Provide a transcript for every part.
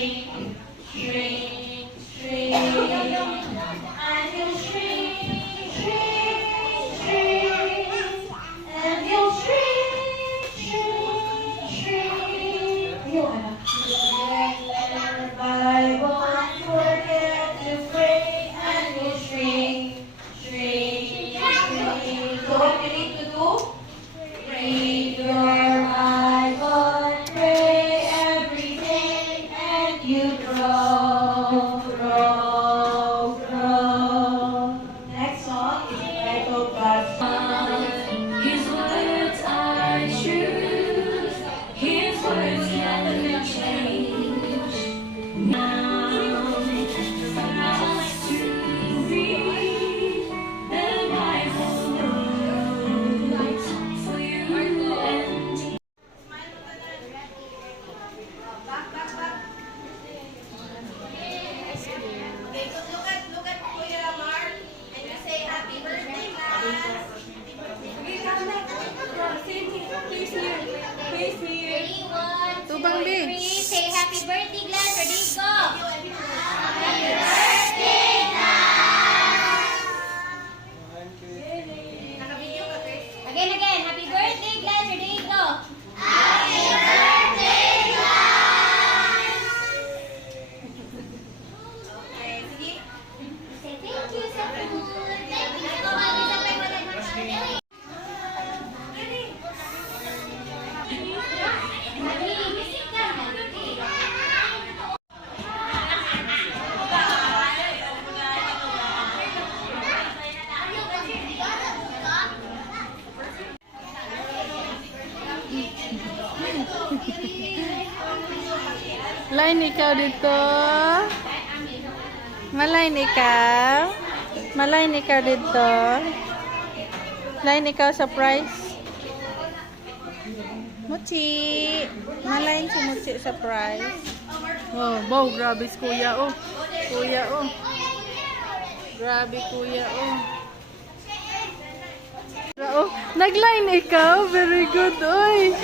shrink, shrink, shrink, and you'll shrink, shrink, shrink, and you'll shrink, shrink, shrink. Ayun, Bible, forget to pray, and you'll shrink, shrink, shrink. So what you need to do? Read your Bible, pray every day, and you grow, grow, grow. Next song is entitled God's Son. His words are truth, His words never change. Now, fast to read the Bible for you and me. Okay, so look at Kuya Mark and you say happy birthday, class. Face here. Ready, 1, 2, Tubang, B. 3. Say happy birthday, class. Ready, go. Happy birthday, class. Naka-video ka, Chris? Again. Happy birthday, class. Ready, go. Happy birthday, class. Okay, sige. Say thank you sa food. Thank you sa mga sa pagmamahal. Line ikaw dito. Malain ikaw. Malain ikaw dito. Line ikaw surprise. Mochi. Malain si Mochi surprise. Oh, wow, grabe si kuya oh. Kuya oh. Grabe kuya oh. Oh, nagline ikaw. Very good oy.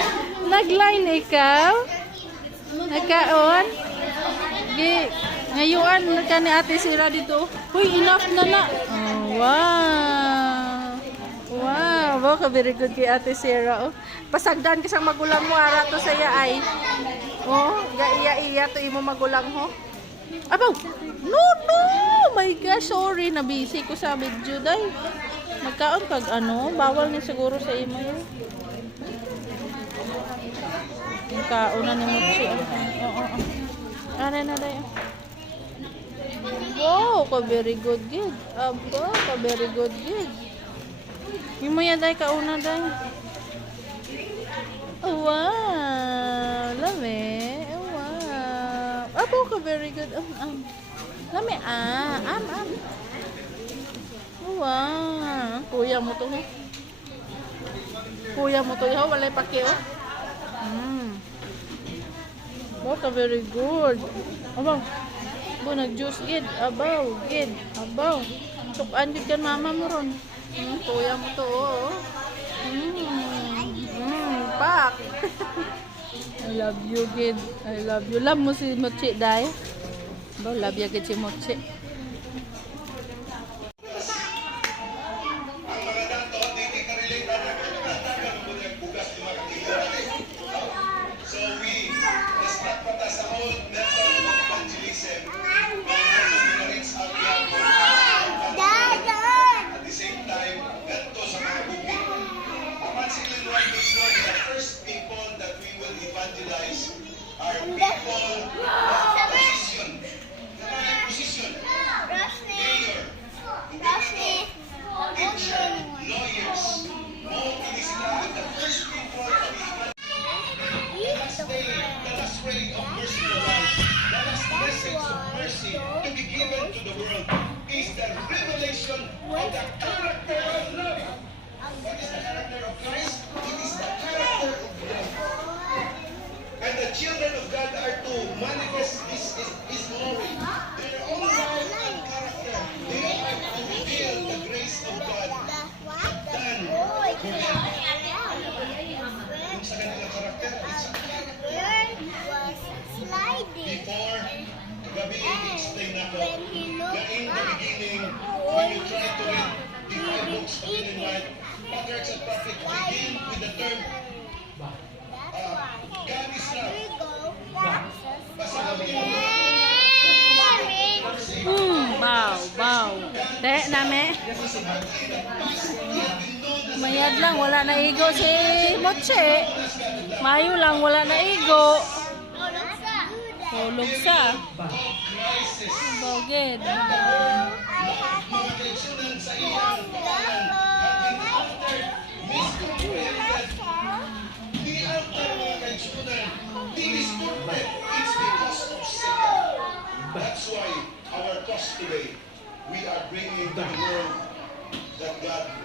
Nagline ikaw. Nagkaon. Ngayuan ka ni Ate Sira dito. Uy, enough na na. Oh, wow. Wow, wow, very good kay Ate Sira. Oh. Pasagdan ka sa magulang mo ara to saya ay. Oh, iya to imo magulang ho. Abaw. No. My gosh, sorry na busy ko sa video day. Magkaon kag ano, bawal ni siguro sa imo yun. Yung kauna ni Mochi. Oo. Ano na dayo? Wow, ka very good gid. Aba, ka very good gid. Yung mo yan dayo kauna dayo. Wow, lame. Wow. Aba, ka very good. Lame Wow. Kuya mo to. Kuya mo to. Walay paki oh. Wow, ka very good. Abaw. Bo nag-juice gid. Abaw, gid. Abaw. Sukan gid kan mama mo ron. Kuya mo to oh. Pak. I love you gid. I love you. Love mo si Mochi dai. Abaw, love ya gid si Mochi. To be given to the world is the revelation of the character of love. What is the character of Christ? It is the character of love. And the children of God are to manifest His glory. Their own life and character. They are to reveal the grace of God done for them. Yung sa kanilang character, it's a character. Before, kagabi i-explain ako na in the beginning, when you try to read the five books of Ellen White, patriarchs and prophets begin with the term God is love. Basta kami Bow. Te, name. Mayad lang, wala na igo si Moche. Mayo lang, wala na igo. Tulog sa. Boged. mga direksyonan sa ilang misconstrued. Di ang mga direksyonan, di distorted. It's because of sin. That's why our cause today, we are bringing to the world that God